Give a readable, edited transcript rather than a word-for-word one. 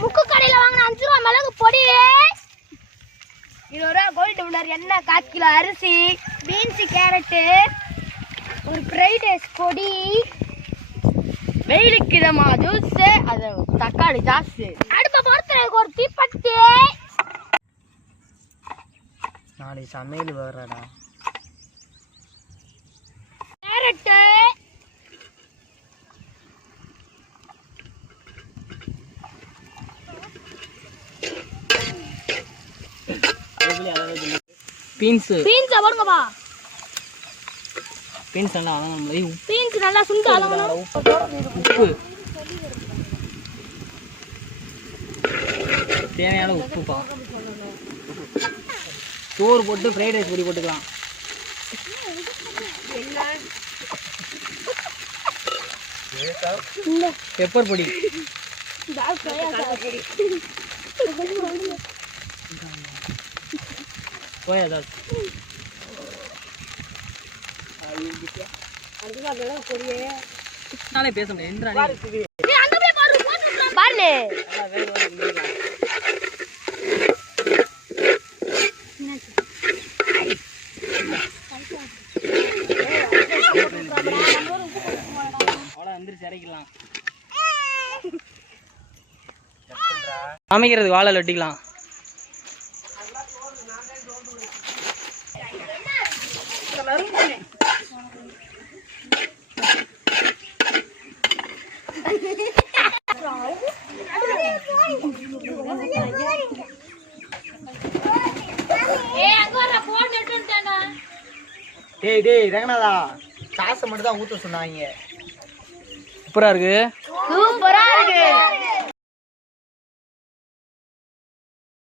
முக்கு கடையில் வாங்கின 5 ரூபா மிளகு பொடி, 20 ரூபா கோல்டு வினர் எண்ணெய், 1/4 கிலோ அரிசி, பீன்ஸு, கேரட்டு, ஒரு ஃப்ரைட் ரைஸ் பொடி, வெயிலுக்கு இதமா ஜூஸ், அது தக்காளி ஜாஸ்தி, அடுப்பை பொறுத்துறதுக்கு ஒரு தீப்பத்தி. நாளைக்கு சமையல் வர்றடா. கேரட்டு, பீன்ஸ் போடுங்கப்பா. பீன்ஸ் நல்லா வதங்கணும். பீன்ஸ் நல்லா சுண்டு அளவணும். உப்பு தேவையான உப்புப்பா. சோறு போட்டு ஃப்ரைட் ரைஸ் பொடி போட்டுக்கலாம். பெப்பர் பொடி, சோயா சாஸ், நானே பேச முடியும். சமைக்கிறதுக்கு வாழை வெட்டிக்கலாம். டேய் ரங்கநாதா, காசை மட்டும் தான் ஊற்ற சொன்னாங்க. சூப்பராக இருக்கு.